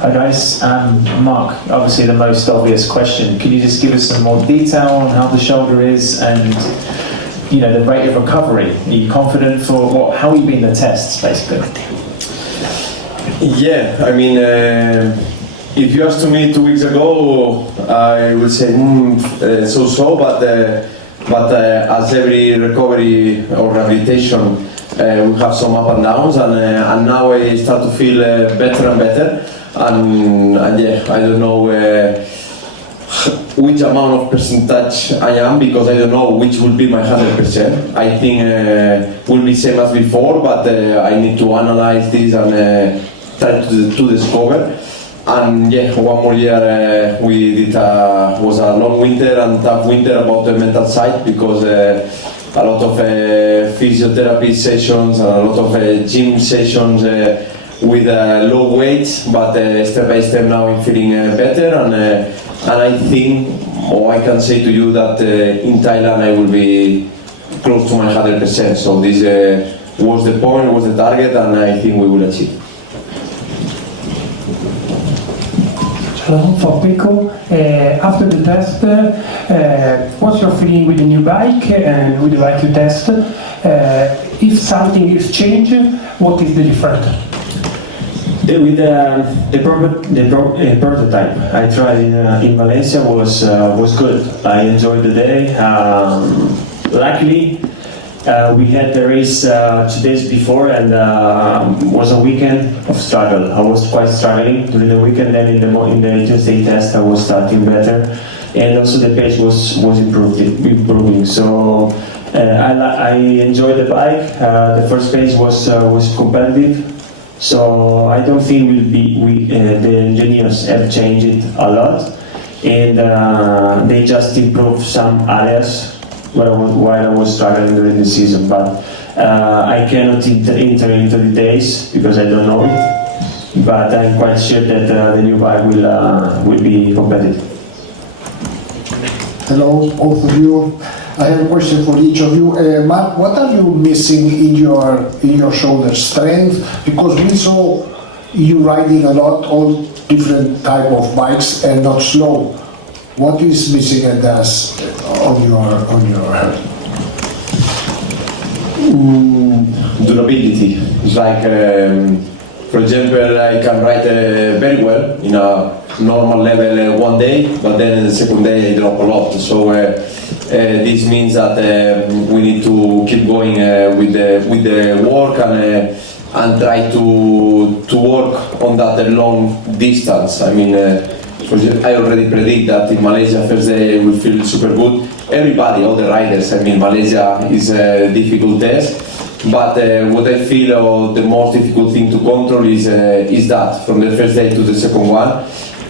Hi guys, Mark, obviously the most obvious question. Can you just give us some more detail on how the shoulder is and the rate of recovery? Are you confident for how have you been the tests basically? Yeah, I mean, if you asked me 2 weeks ago, I would say so-so, but as every recovery or rehabilitation, we have some up and downs, and now I start to feel better and better, and yeah, I don't know which amount of percentage I am, because I don't know which will be my 100%. I think will be same as before, but I need to analyze this and try to discover. And yeah, one more year we did was a long winter and tough winter about the mental side, because a lot of physiotherapy sessions and a lot of gym sessions with low weights, but step by step now I'm feeling better, and I think, or I can say to you that in Thailand I will be close to my 100%. So this was the point, was the target, and I think we will achieve. For Pico, after the test, what's your feeling with the new bike and with the bike you test? If something is changed, what is the difference? With the prototype I tried in Malaysia was good. I enjoyed the day. Luckily, we had the race 2 days before, and was a weekend of struggle. I was quite struggling during the weekend. Then in the Tuesday test, I was starting better, and also the pace was improving. So I enjoyed the bike. The first pace was competitive. So I don't think the engineers have changed it a lot, and they just improved some areas while I was struggling during the season, but I cannot enter into details because I don't know it. But I'm quite sure that the new bike will be competitive. Hello, both of you. I have a question for each of you. Mark, what are you missing in your shoulder strength? Because we saw you riding a lot, all different type of bikes and not slow. What is missing at us on your head? Durability. It's like, for example, I can ride very well in a normal level one day, but then the second day I drop a lot. So this means that we need to keep going with the work and try to work on that long distance. I mean, I already predict that in Malaysia first day will feel super good. Everybody, all the riders. I mean, Malaysia is a difficult test, but what I feel the most difficult thing to control is that from the first day to the second one,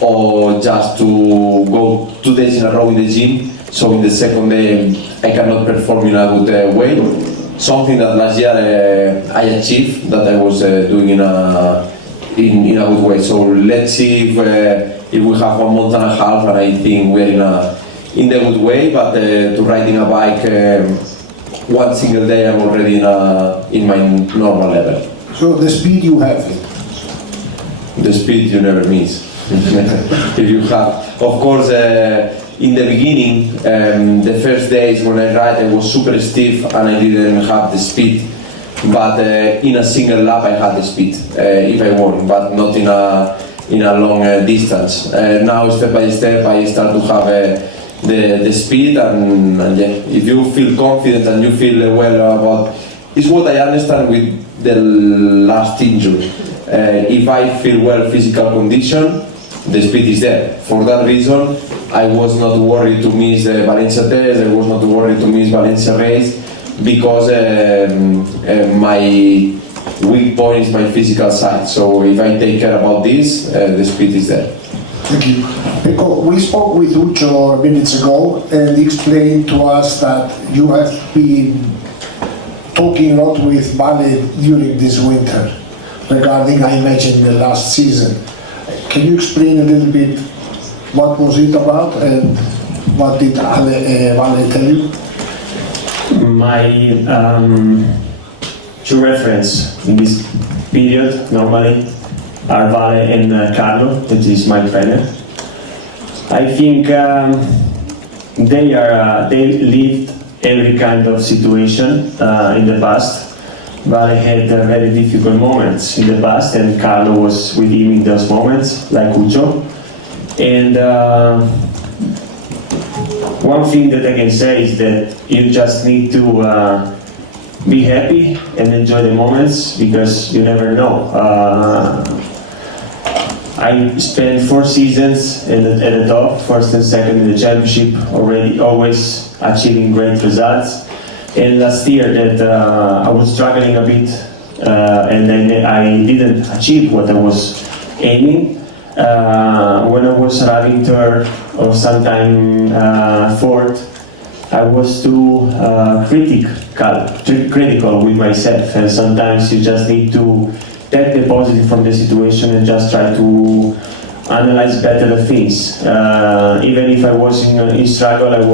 or just to go 2 days in a row in the gym. So in the second day I cannot perform in a good way. Something that last year I achieved, that I was doing in a good way. So let's see if we have 1 month and a half, and I think we're in the good way. But to riding a bike one single day, I'm already in my normal level. So the speed you have it? The speed you never miss. If you have, of course, in the beginning, the first days when I ride, I was super stiff and I didn't have the speed. But in a single lap, I had the speed if I want, but not in a long distance. Now, step by step, I start to have the speed, and yeah, if you feel confident and you feel well about, it's what I understand with the last injury. If I feel well physical condition, the speed is there. For that reason, I was not worried to miss the Valencia test, I was not worried to miss Valencia race, because my weak point is my physical side. So if I take care about this, the speed is there. Thank you. Because we spoke with Ucho minutes ago, and he explained to us that you have been talking a lot with Vale during this winter regarding, I imagine, the last season. Can you explain a little bit what was it about and what did Vale tell you? My true reference in this period normally are Vale and Carlo, that is my trainer. I think they lived every kind of situation in the past. Vale had very difficult moments in the past, and Carlo was with him in those moments, like Ucho. And one thing that I can say is that you just need to be happy and enjoy the moments, because you never know. I spent 4 seasons at the top, first and second in the championship, always achieving great results. And last year that I was struggling a bit, and then I didn't achieve what I was aiming. When I was arriving third or sometime fourth, I was too critical with myself, and sometimes you just need to take the positive from the situation and just try to analyze better the things. Even if I was in struggle, I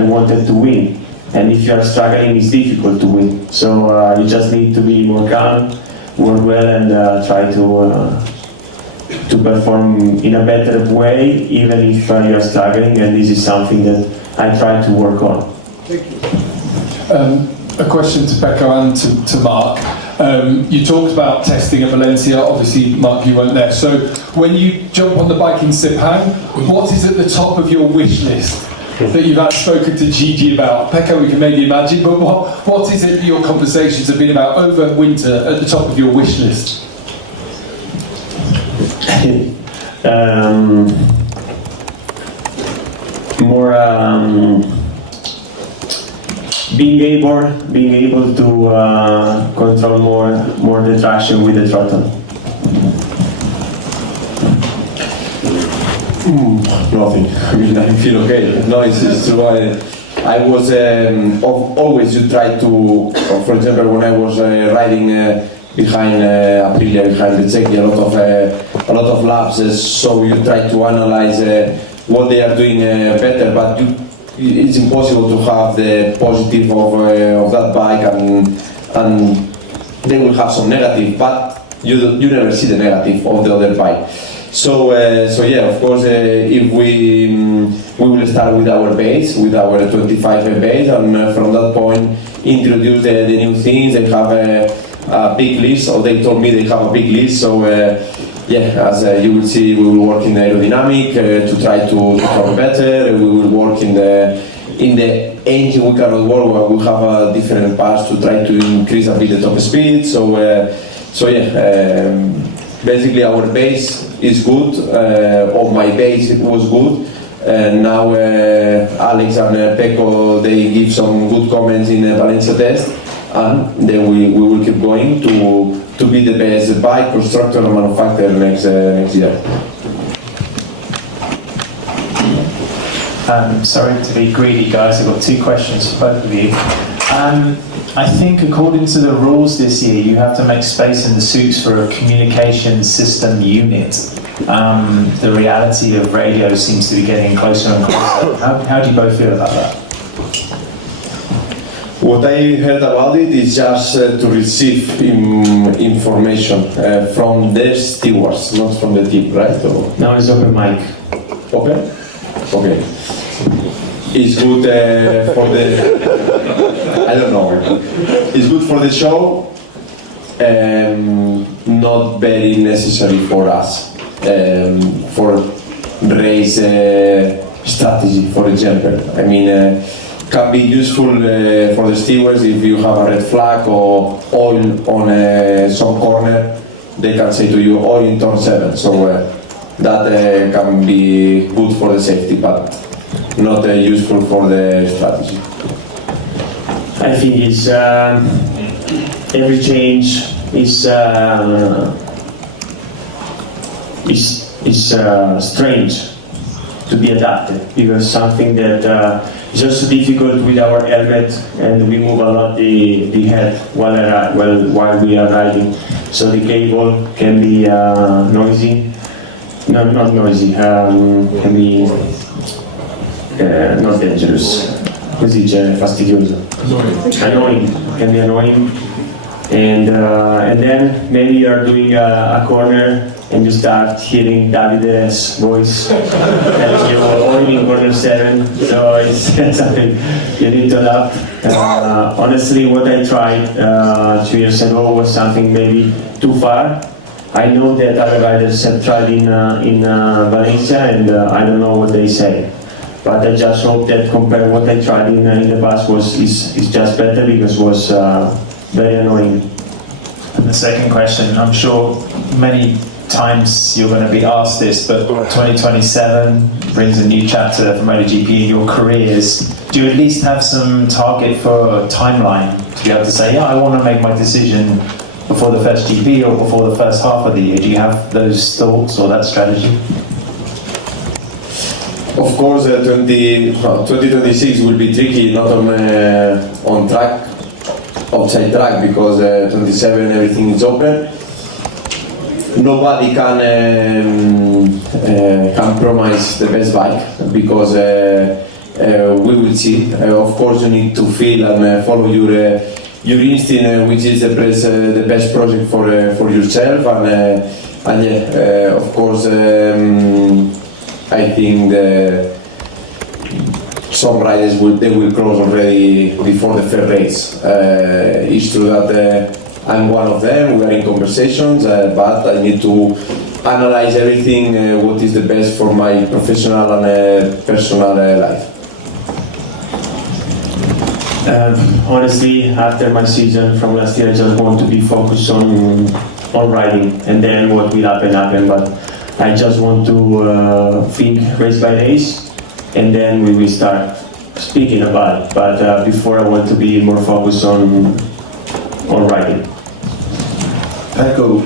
wanted to win, and if you are struggling, it's difficult to win. So you just need to be more calm, work well, and try to perform in a better way, even if you are struggling. And this is something that I try to work on. Thank you. A question to Pecco and to Marc. You talked about testing at Valencia. Obviously, Marc, you weren't there. So when you jump on the bike in Sepang, what is at the top of your wish list that you've spoken to Gigi about? Pecco, we can maybe imagine, but what is it that your conversations have been about over winter at the top of your wish list? Being able to control more the traction with the throttle. Nothing. I mean, I feel okay. No, it's true. I was always you try to, for example, when I was riding behind Aprilia, behind the Czech, a lot of laps. So you try to analyze what they are doing better, but it's impossible to have the positive of that bike, and they will have some negative, but you never see the negative of the other bike. So yeah, of course, if we will start with our base, with our 25 base, and from that point introduce the new things. They have a big list, or they told me they have a big list. So yeah, as you will see, we will work in the aerodynamic to try to perform better. We will work in the engine. We cannot work where we have different parts to try to increase a bit the top speed. So yeah, basically our base is good. Or my base was good. Now Alex and Pecco, they give some good comments in the Valencia test, and then we will keep going to be the best bike constructor and manufacturer next year. Sorry to be greedy, guys. I've got 2 questions for both of you. I think according to the rules this year, you have to make space in the suits for a communication system unit. The reality of radio seems to be getting closer and closer. How do you both feel about that? What I heard about it is just to receive information from the stewards, not from the team, right? Or Now it's open mic. open? Okay. It's good for the, I don't know, it's good for the show, not very necessary for us, for race strategy, for example. I mean, can be useful for the stewards if you have a red flag or oil on some corner. They can say to you oil in turn 7, so that can be good for the safety, but not useful for the strategy. I think it's every change is strange to be adapted, because something that is also difficult with our helmet, and we move a lot the head while we are riding, so the cable can be noisy. No, not noisy. Can be not dangerous. Così dice fastidioso. Annoying. Can be annoying. And then maybe you are doing a corner and you start hearing Davide's voice and you're already in corner 7, so it's something you need to adapt. Honestly, what I tried 2 years ago was something maybe too far. I know that other riders have tried in Valencia, and I don't know what they say. But I just hope that compared what I tried in the past is just better, because it was very annoying. And the second question, I'm sure many times you're going to be asked this, but 2027 brings a new chapter for MotoGP in your careers. Do you at least have some target for a timeline to be able to say, yeah, I want to make my decision before the first GP or before the first half of the year? Do you have those thoughts or that strategy? Of course, 2026 will be tricky, not on track, outside track, because 27 everything is open. Nobody can promise the best bike, because we will see. Of course, you need to feel and follow your instinct, which is the best project for yourself, and yeah, of course. I think some riders will cross already before the first race. It's true that I'm one of them. We are in conversations, but I need to analyze everything. What is the best for my professional and personal life? Honestly, after my season from last year, I just want to be focused on riding, and then what will happen. But I just want to think race by race, and then we will start speaking about it. But before, I want to be more focused on riding. Pecco,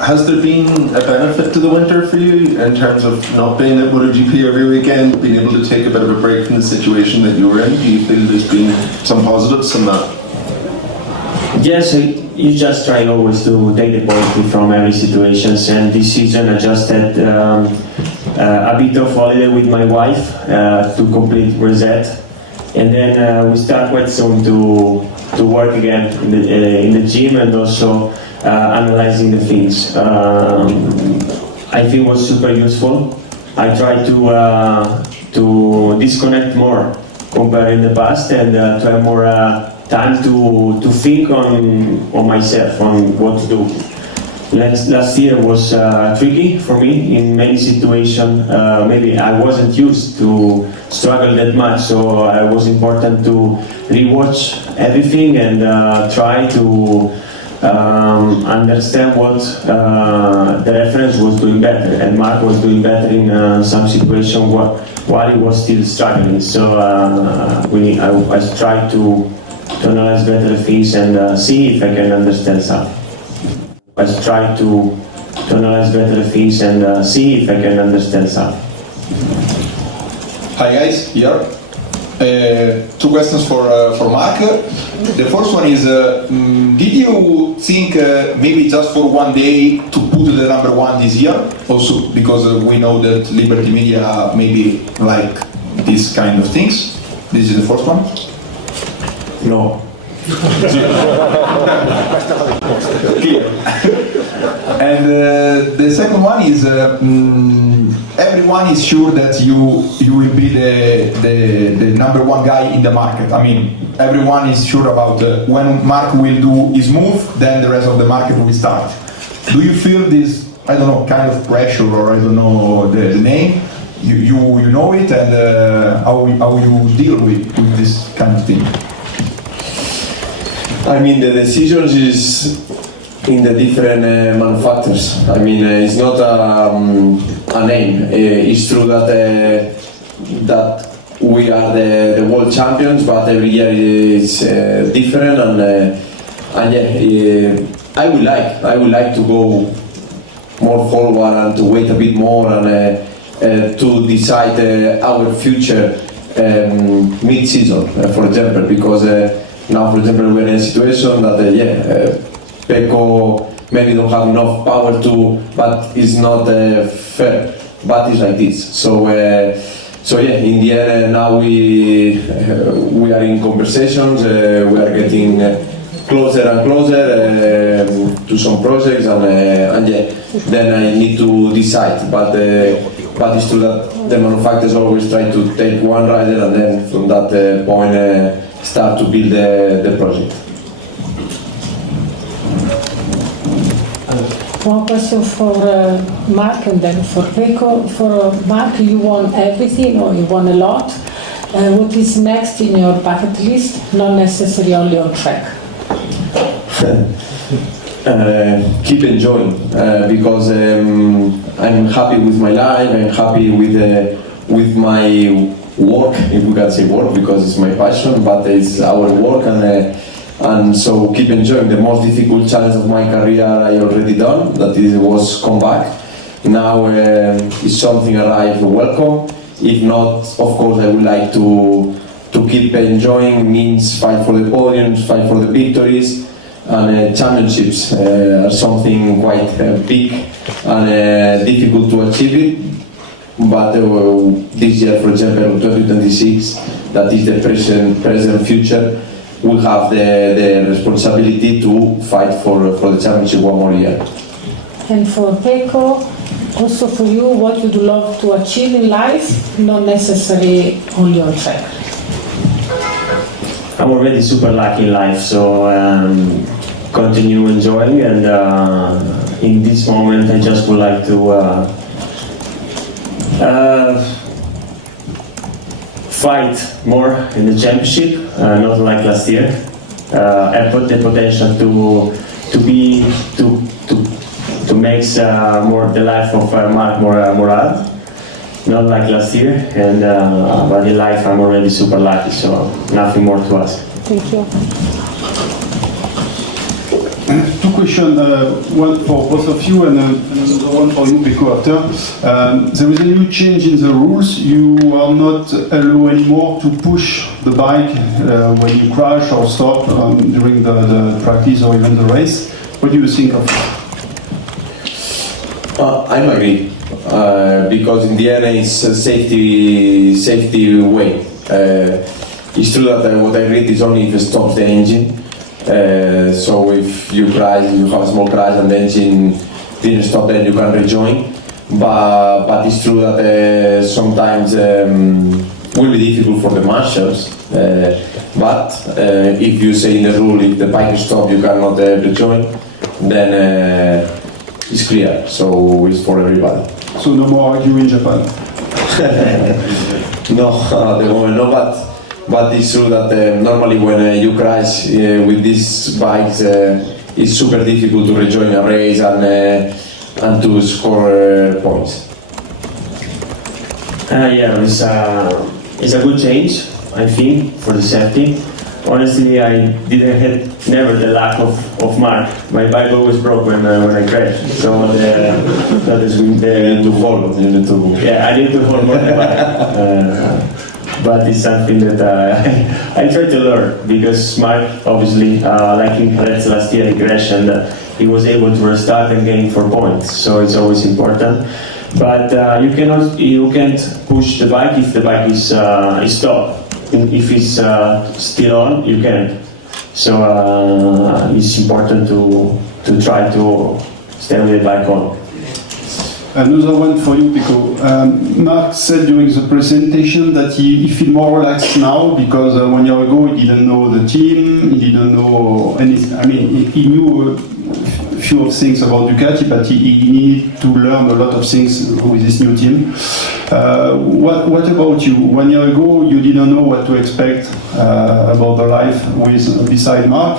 has there been a benefit to the winter for you in terms of not being at MotoGP every weekend, being able to take a bit of a break from the situation that you were in? Do you feel there's been some positives in that? Yes, you just try always to take the positive from every situation, and this season I just had a bit of holiday with my wife to complete reset, and then we start quite soon to work again in the gym, and also analyzing the things. I think it was super useful. I tried to disconnect more compared in the past, and to have more time to think on myself, on what to do. Last year was tricky for me in many situations. Maybe I wasn't used to struggle that much, so it was important to rewatch everything and try to understand what the reference was doing better, and Marc was doing better in some situation while he was still struggling. So I tried to analyze better things and see if I can understand something. I try to analyze better things and see if I can understand something. Hi guys, here. Two questions for Marc. The first one is, did you think maybe just for one day to put the number one this year? Also because we know that Liberty Media maybe like these kind of things. This is the first one. No. Clear. And the second one is, everyone is sure that you will be the number one guy in the market. I mean, everyone is sure about when Marc will do his move, then the rest of the market will start. Do you feel this, I don't know, kind of pressure, or I don't know the name? You know it, and how you deal with this kind of thing? I mean, the decisions is in the different manufacturers. I mean, it's not a name. It's true that we are the world champions, but every year is different, and yeah, I would like to go more forward and to wait a bit more and to decide our future mid-season, for example, because now, for example, we're in a situation that Pecco maybe don't have enough power to, but it's not fair. But it's like this. So yeah, in the end, now we are in conversations. We are getting closer and closer to some projects, and yeah, then I need to decide. But it's true that the manufacturers always try to take one rider and then from that point start to build the project. One question for Marc and then for Peko. For Marc, you won everything or you won a lot. What is next in your bucket list? Not necessarily only on track. Keep enjoying because I'm happy with my life. I'm happy with my work, if we can say work, because it's my passion, but it's our work, and so keep enjoying. The most difficult challenge of my career I already done. That was come back. Now it's something that I welcome. If not, of course, I would like to keep enjoying. Means fight for the podiums, fight for the victories. And championships are something quite big and difficult to achieve it. But this year, for example, 2026, that is the present future, we have the responsibility to fight for the championship one more year. And for Peko, also for you, what you'd love to achieve in life, not necessarily only on track. I'm already super lucky in life, so continue enjoying, and in this moment I just would like to fight more in the championship, not like last year. I put the potential to make more the life of Marc more hard, not like last year. And but in life I'm already super lucky, so nothing more to ask. Thank you. Two questions, one for both of you and another one for you, Peko, after. There is a new change in the rules. You are not allowed anymore to push the bike when you crash or stop during the practice or even the race. What do you think of it? I agree, because in the end it's a safety way. It's true that what I read is only if it stops the engine. So if you crash, you have a small crash and the engine didn't stop, then you can rejoin. But it's true that sometimes will be difficult for the marshals. But if you say in the rule, if the bike is stopped, you cannot rejoin, then it's clear. So it's for everybody. So no more arguing in Japan? No, at the moment no, but it's true that normally when you crash with these bikes, it's super difficult to rejoin a race and to score points. Yeah, it's a good change, I think, for the safety. Honestly, I didn't have never the lack of Marc. My bike always broke when I crashed. So that is You need to hold. You need to. yeah, I need to hold more the bike. But it's something that I try to learn, because Marc, obviously, like in Jerez last year, he crashed and he was able to restart and gain 4 points. So it's always important. But you can't push the bike if the bike is stopped. If it's still on, you can. So it's important to try to stay with the bike on. Another one for you, Peko. Marc said during the presentation that he feels more relaxed now because 1 year ago he didn't know the team, he didn't know anything. I mean, he knew a few of things about Ducati, but he needed to learn a lot of things with this new team. What about you? 1 year ago you didn't know what to expect about the life beside Marc.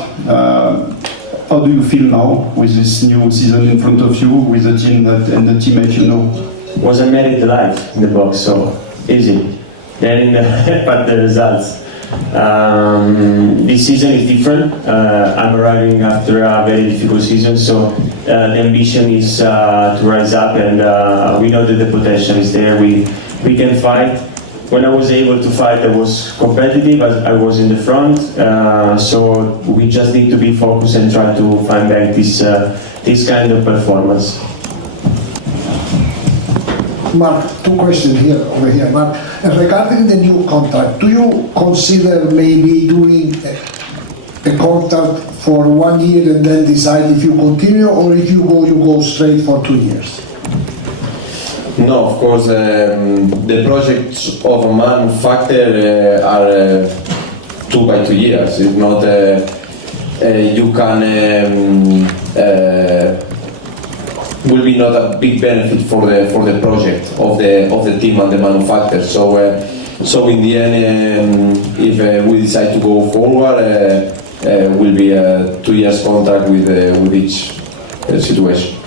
How do you feel now with this new season in front of you, with the team and the teammate you know? Wasn't married live in the box, so easy. Then but the results. This season is different. I'm arriving after a very difficult season, so the ambition is to rise up, and we know that the potential is there. We can fight. When I was able to fight, I was competitive. I was in the front, so we just need to be focused and try to find back this kind of performance. Marc, two questions over here. Marc, regarding the new contract, do you consider maybe doing a contract for 1 year and then decide if you continue, or if you go straight for 2 years? No, of course, the projects of a manufacturer are 2 by 2 years. If not, you can will be not a big benefit for the project of the team and the manufacturer. So in the end, if we decide to go forward, will be a 2 years contract with each situation.